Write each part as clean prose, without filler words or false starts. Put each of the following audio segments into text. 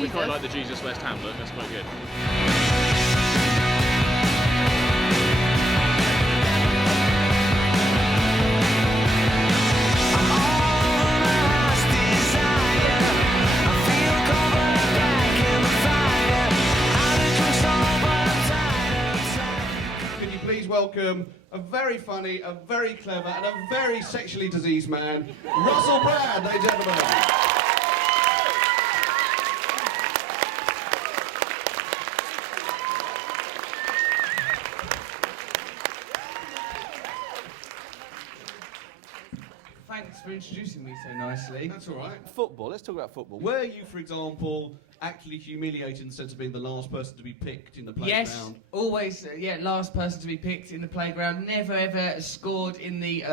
We quite like the Jesus West Ham look, that's quite good. Can you please welcome a very funny, a very clever, and a very sexually diseased man, Russell Brand, ladies and gentlemen. Thanks for introducing me so nicely. That's all right. Football, let's talk about football. Were you, for example, actually humiliated in the sense of being the last person to be picked in the playground? Yes, always, last person to be picked in the playground. Never ever scored in the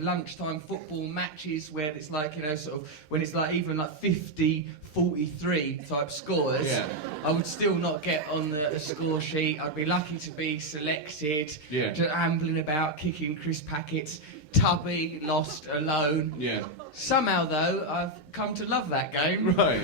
lunchtime football matches where it's like, sort of, when it's like even like 50-43 type scores. Yeah. I would still not get on the score sheet. I'd be lucky to be selected. Yeah. Just ambling about, kicking crisp packets. Tubby, lost, alone. Yeah. Somehow, though, I've come to love that game. Right.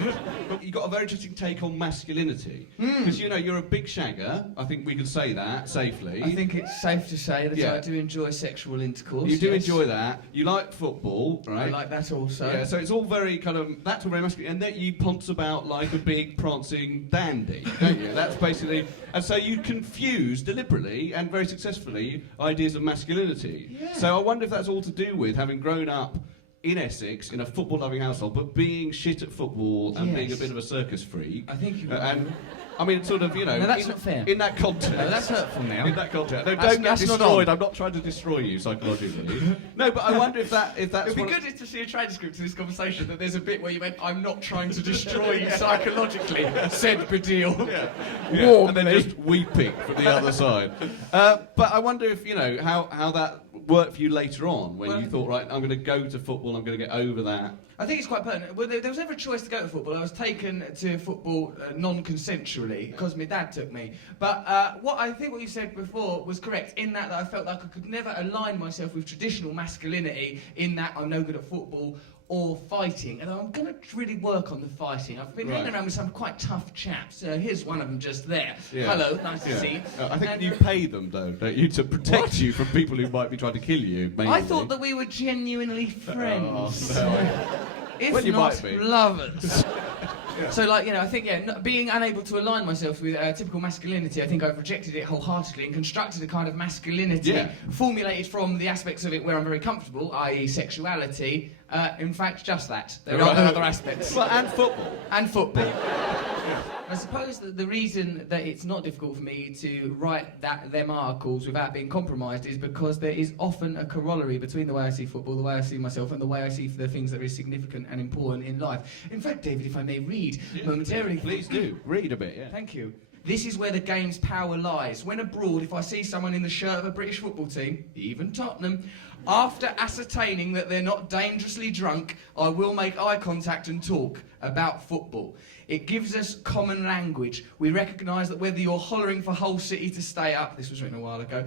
You got a very interesting take on masculinity. Because, you're a big shagger. I think we can say that safely. I think it's safe to say that Yeah. I do enjoy sexual intercourse. You do yes. enjoy that. You like football, right? I like that also. Yeah, so it's all very kind of, that's all very masculine. And then you ponce about like a big prancing dandy, don't you? That's basically, and so you confuse deliberately and very successfully ideas of masculinity. Yeah. So I wonder if that's all to do with having grown up in Essex, in a football-loving household, but being shit at football and being a bit of a circus freak. I think you and I mean, sort of, No, that's not fair. In that context. No, that's hurtful now. In that context. No, That's- don't get that's not destroyed. on. I'm not trying to destroy you psychologically. No, but I wonder if that's It'd be what- good to see a transcript of this conversation that there's a bit where you went, I'm not trying to destroy you psychologically, said Baddiel. Yeah. Warmly. And then just weeping from the other side. But I wonder if, how that worked for you later on when you thought, right, I'm going to go to football, I'm going to get over that. I think it's quite pertinent. Well, there was never a choice to go to football. I was taken to football non-consensually because my dad took me. But what you said before was correct in that I felt like I could never align myself with traditional masculinity in that I'm no good at football or fighting. And I'm going to really work on the fighting. I've been hanging around with some quite tough chaps. Here's one of them just there. Yeah. Hello, nice to see you. I think you pay them, though, don't you, to protect you from people who might be trying to kill you, mainly. I thought that we were genuinely friends. If Well, you not might be. lovers. So, I think, being unable to align myself with typical masculinity, I think I've rejected it wholeheartedly and constructed a kind of masculinity formulated from the aspects of it where I'm very comfortable, i.e. sexuality. In fact, just that. There are other aspects. Well, and football. And football. I suppose that the reason that it's not difficult for me to write them articles without being compromised is because there is often a corollary between the way I see football, the way I see myself, and the way I see the things that are significant and important in life. In fact, David, if I may read momentarily... Please do. Read a bit, yeah. Thank you. This is where the game's power lies. When abroad, if I see someone in the shirt of a British football team, even Tottenham, after ascertaining that they're not dangerously drunk, I will make eye contact and talk about football. It gives us common language. We recognise that whether you're hollering for Hull City to stay up, this was written a while ago,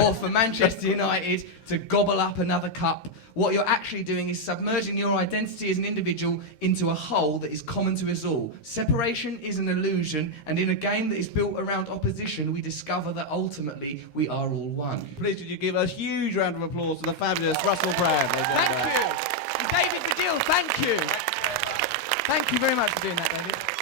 or for Manchester United to gobble up another cup, what you're actually doing is submerging your identity as an individual into a whole that is common to us all. Separation is an illusion, and in a game that is built around opposition, we discover that ultimately we are all one. Please, would you give a huge round of applause to the fabulous Russell Brand. Thank you. And David Baddiel, thank you. Thank you very much for doing that, David.